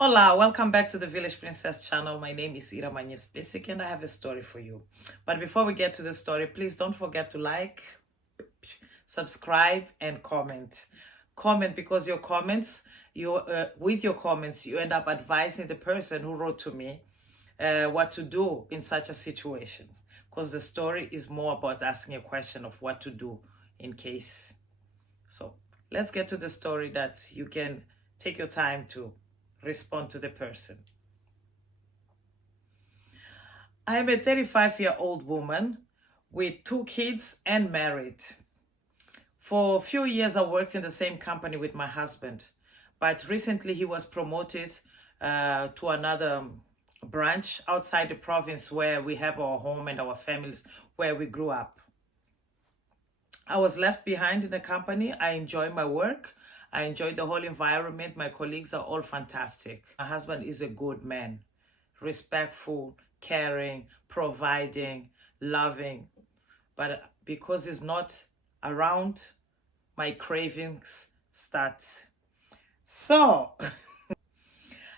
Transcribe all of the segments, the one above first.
Hola, welcome back to the Village Princess channel. My name is Ira Manyes Basic and I have a story for you. But before we get to the story, please don't forget to like, subscribe, and comment. Comment because your comments, with your comments, you end up advising the person who wrote to me what to do in such a situation. Because the story is more about asking a question of what to do in case. So let's get to the story that you can take your time to respond to the person. I am a 35-year-old woman with 2 kids and married. For a few years, I worked in the same company with my husband, but recently he was promoted to another branch outside the province where we have our home and our families, where we grew up. I was left behind in the company. I enjoy my work. I enjoy the whole environment. My colleagues are all fantastic. My husband is a good man, respectful, caring, providing, loving. But because he's not around, my cravings start. So,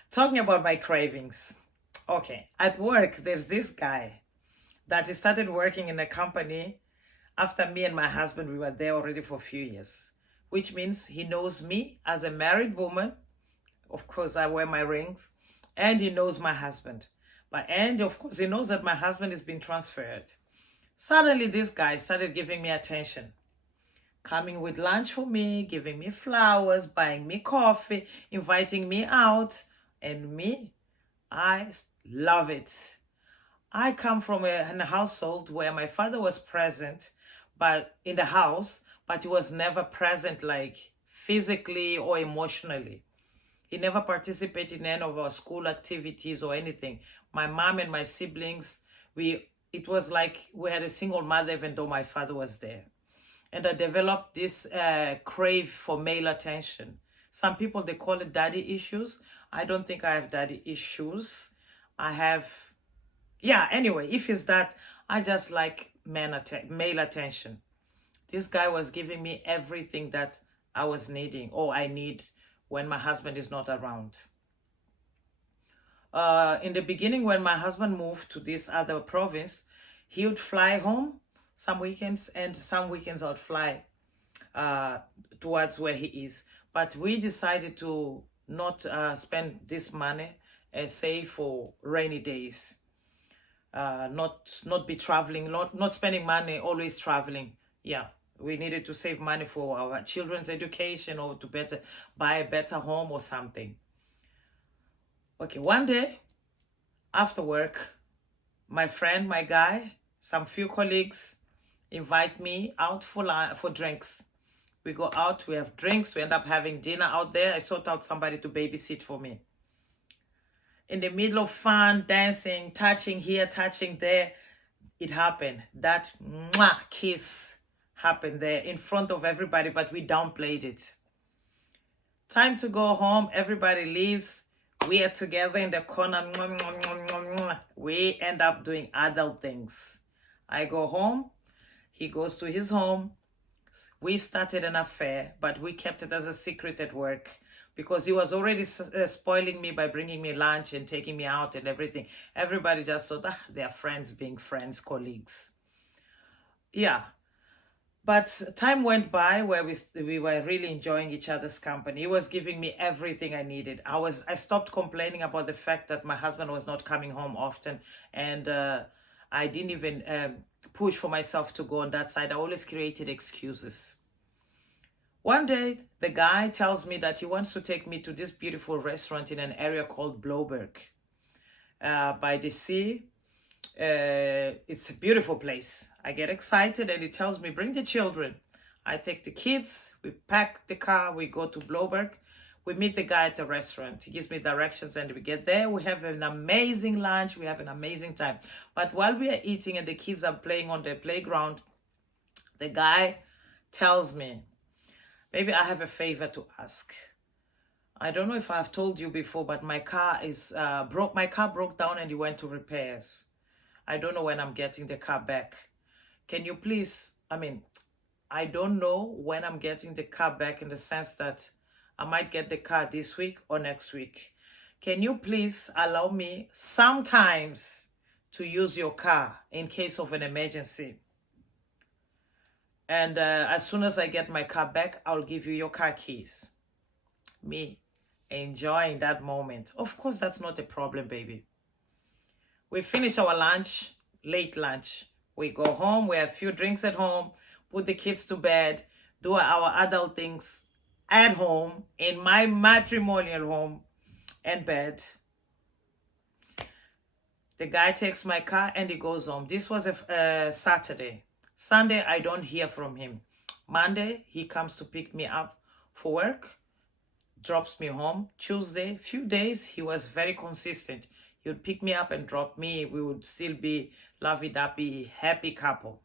talking about my cravings. Okay, at work, there's this guy that he started working in a company after me and my husband, we were there already for a few years, which means he knows me as a married woman. Of course, I wear my rings, and he knows my husband. And of course, he knows that my husband is being transferred. Suddenly, this guy started giving me attention, coming with lunch for me, giving me flowers, buying me coffee, inviting me out. And me, I love it. I come from a household where my father was present, but in the house, but he was never present like physically or emotionally. He never participated in any of our school activities or anything. My mom and my siblings, it was like we had a single mother even though my father was there. And I developed this crave for male attention. Some people, they call it daddy issues. I don't think I have daddy issues. I have, anyway, if it's that, I just like male attention. This guy was giving me everything that I was needing or I need when my husband is not around. In the beginning, when my husband moved to this other province, he would fly home some weekends, and some weekends I would fly towards where he is. But we decided to not spend this money and save for rainy days. Not be traveling, not spending money, always traveling. Yeah, we needed to save money for our children's education or to buy a better home or something. Okay, one day after work, my friend, my guy, some few colleagues invite me out for drinks. We go out, we have drinks, we end up having dinner out there. I sort out somebody to babysit for me. In the middle of fun, dancing, touching here, touching there, it happened. That kiss happened there in front of everybody, but we downplayed it. Time to go home. Everybody leaves. We are together in the corner. We end up doing adult things. I go home. He goes to his home. We started an affair, but we kept it as a secret at work because he was already spoiling me by bringing me lunch and taking me out and everything. Everybody just thought, they're friends being friends, colleagues. Yeah. But time went by where we were really enjoying each other's company. He was giving me everything I needed. I stopped complaining about the fact that my husband was not coming home often, and I didn't even push for myself to go on that side. I always created excuses. One day, the guy tells me that he wants to take me to this beautiful restaurant in an area called Blouberg by the sea. It's a beautiful place. I get excited and he tells me, bring the children. I take the kids, we pack the car, we go to Blouberg. We meet the guy at the restaurant. He gives me directions and we get there. We have an amazing lunch. We have an amazing time. But while we are eating and the kids are playing on the playground, the guy tells me, maybe I have a favor to ask. I don't know if I've told you before, but my car is broke. My car broke down and it went to repairs. I don't know when I'm getting the car back. Can you please, I don't know when I'm getting the car back in the sense that I might get the car this week or next week. can you please allow me sometimes to use your car in case of an emergency? And as soon as I get my car back, I'll give you your car keys. Me enjoying that moment. Of course, that's not a problem, baby. We finish our lunch, late lunch. We go home, we have a few drinks at home, put the kids to bed, do our adult things at home, in my matrimonial home and bed. The guy takes my car and he goes home. This was a Saturday. Sunday, I don't hear from him. Monday, he comes to pick me up for work, drops me home. Tuesday, few days, he was very consistent. He would pick me up and drop me. We would still be lovey-dovey, happy couple.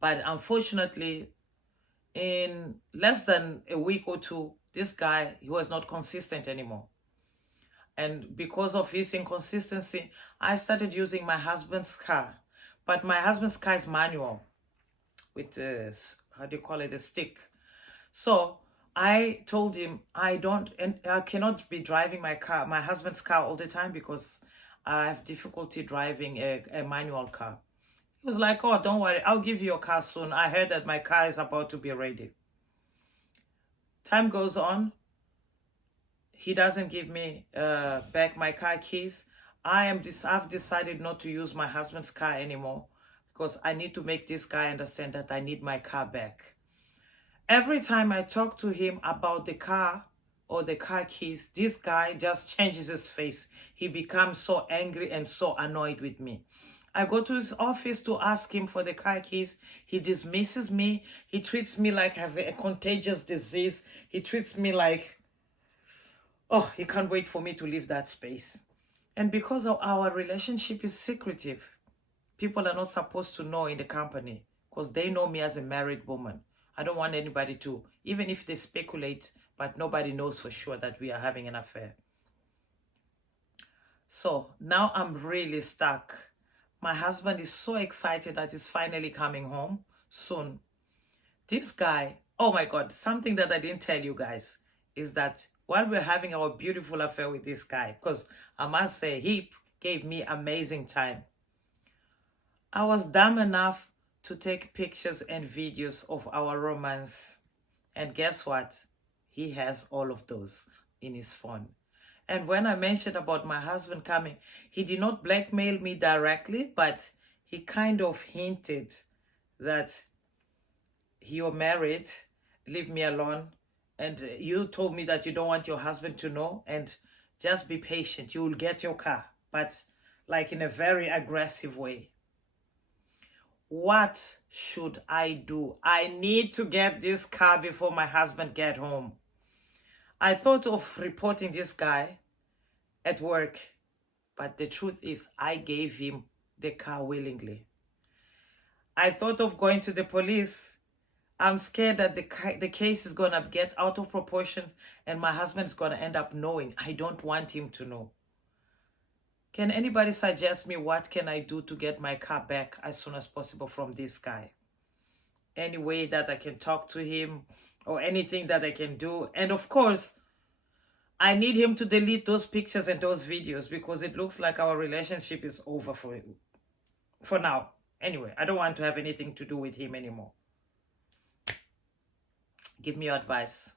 But unfortunately, in less than a week or two, this guy, he was not consistent anymore. And because of his inconsistency, I started using my husband's car. But my husband's car is manual with a, how do you call it, a stick. So I told him I cannot be driving my husband's car all the time because I have difficulty driving a manual car. He was like, oh, don't worry, I'll give you your car soon. I heard that my car is about to be ready. Time goes on. He doesn't give me back my car keys. I've decided not to use my husband's car anymore because I need to make this guy understand that I need my car back. Every time I talk to him about the car or the car keys, this guy just changes his face. He becomes so angry and so annoyed with me. I go to his office to ask him for the car keys. He dismisses me. He treats me like I have a contagious disease. He treats me like, oh, he can't wait for me to leave that space. And because of our relationship is secretive, people are not supposed to know in the company because they know me as a married woman. I don't want anybody to, even if they speculate, but nobody knows for sure that we are having an affair. So now I'm really stuck. My husband is so excited that he's finally coming home soon. This guy, oh my God, something that I didn't tell you guys is that while we're having our beautiful affair with this guy, because I must say, he gave me amazing time. I was dumb enough to take pictures and videos of our romance. And guess what? He has all of those in his phone. And when I mentioned about my husband coming, he did not blackmail me directly, but he kind of hinted that you're married, leave me alone. And you told me that you don't want your husband to know, and just be patient. You will get your car, but like in a very aggressive way. What should I do? I need to get this car before my husband gets home. I thought of reporting this guy at work, but the truth is I gave him the car willingly. I thought of going to the police. I'm scared that the case is going to get out of proportion and my husband is going to end up knowing. I don't want him to know. Can anybody suggest me what can I do to get my car back as soon as possible from this guy? Any way that I can talk to him or anything that I can do. And of course, I need him to delete those pictures and those videos because it looks like our relationship is over for now. Anyway, I don't want to have anything to do with him anymore. Give me your advice.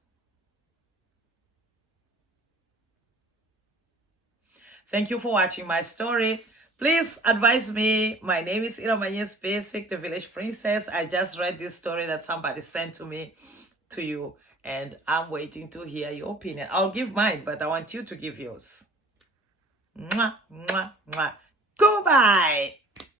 Thank you for watching my story. Please advise me. My name is Iramanyes Basic, the Village Princess. I just read this story that somebody sent to you, and I'm waiting to hear your opinion. I'll give mine, but I want you to give yours. Mwah, mwah, mwah. Goodbye.